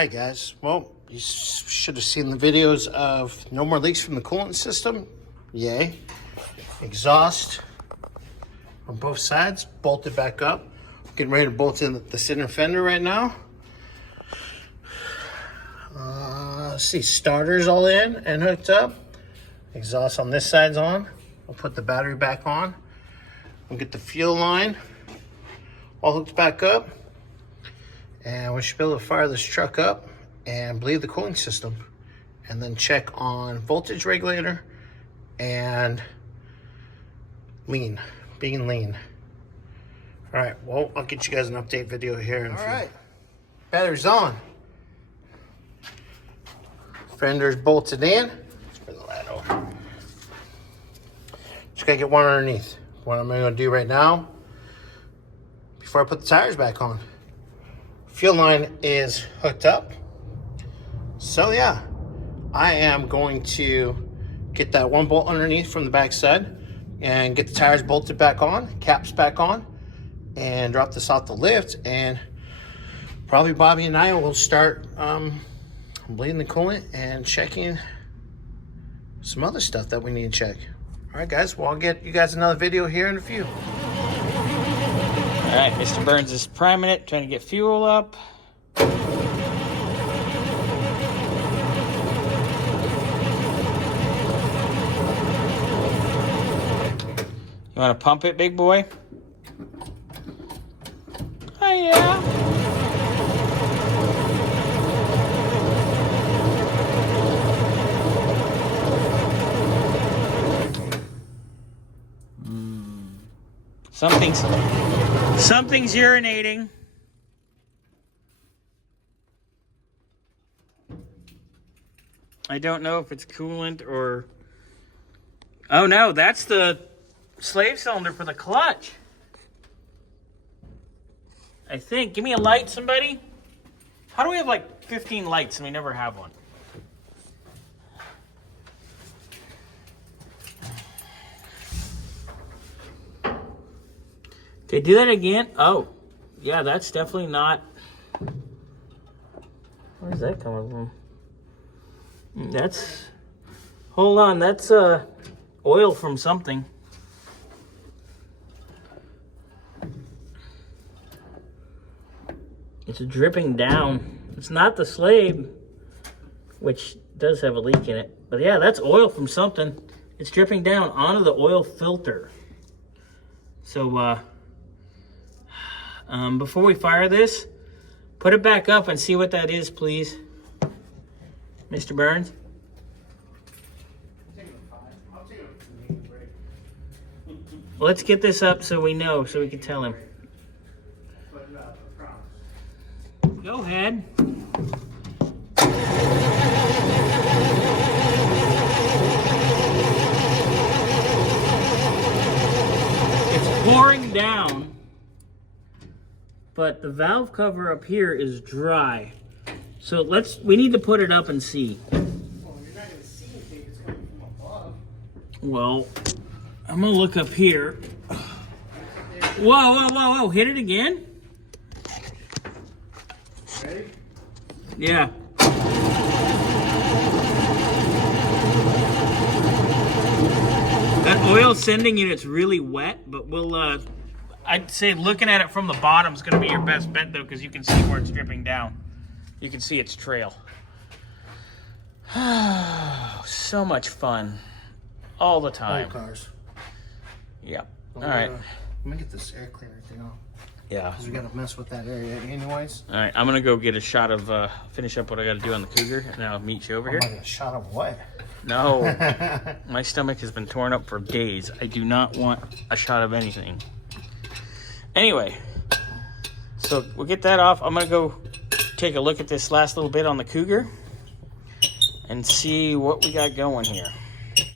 Alright guys, well, you should have seen the videos of no more leaks from the coolant system. Yay. Exhaust on both sides, bolted back up. Getting ready to bolt in the center fender right now. Let's see, starters all in and hooked up. Exhaust on this side's on. We'll put the battery back on. We'll get the fuel line all hooked back up. And we should be able to fire this truck up and bleed the cooling system. And then check on voltage regulator and being lean. All right, well, I'll get you guys an update video here in a few. All right, battery's on. Fender's bolted in. Let's bring the light over. Just gotta get one underneath. What I'm gonna do right now, before I put the tires back on. Fuel line is hooked up. So yeah, I am going to get that one bolt underneath from the back side and get the tires bolted back on, caps back on, and drop this off the lift. And probably Bobby and I will start bleeding the coolant and checking some other stuff that we need to check. All right, guys, well, I'll get you guys another video here in a few. All right, Mr. Burns is priming it, trying to get fuel up. You want to pump it, big boy? Oh, yeah. Something's urinating. I don't know if it's coolant or... Oh no, that's the slave cylinder for the clutch. I think. Give me a light, somebody. How do we have like 15 lights and we never have one? Okay, do that again. Oh, yeah, that's definitely not... Where's that coming from? That's... Hold on, that's oil from something. It's dripping down. It's not the slave, which does have a leak in it. But yeah, that's oil from something. It's dripping down onto the oil filter. So, before we fire this, put it back up and see what that is, please. Mr. Burns? Well, let's get this up so we know, so we can tell him. Go ahead. It's pouring down, but the valve cover up here is dry. So we need to put it up and see. Well, you're not gonna see anything that's coming from above. Well, I'm gonna look up here. Whoa, whoa, whoa, whoa, hit it again? Ready? Yeah. That oil sending unit's really wet, but we'll, I'd say looking at it from the bottom is gonna be your best bet though, because you can see where it's dripping down. You can see its trail. So much fun. All the time. Old cars. Yep. Well, all right. Let me get this air cleaner thing off. Yeah. Because we gotta mess with that area anyways. All right, I'm gonna go get a shot of, finish up what I gotta do on the Cougar, and I'll meet you over here. A shot of what? No. My stomach has been torn up for days. I do not want a shot of anything. Anyway, so we'll get that off. I'm gonna go take a look at this last little bit on the Cougar and see what we got going here.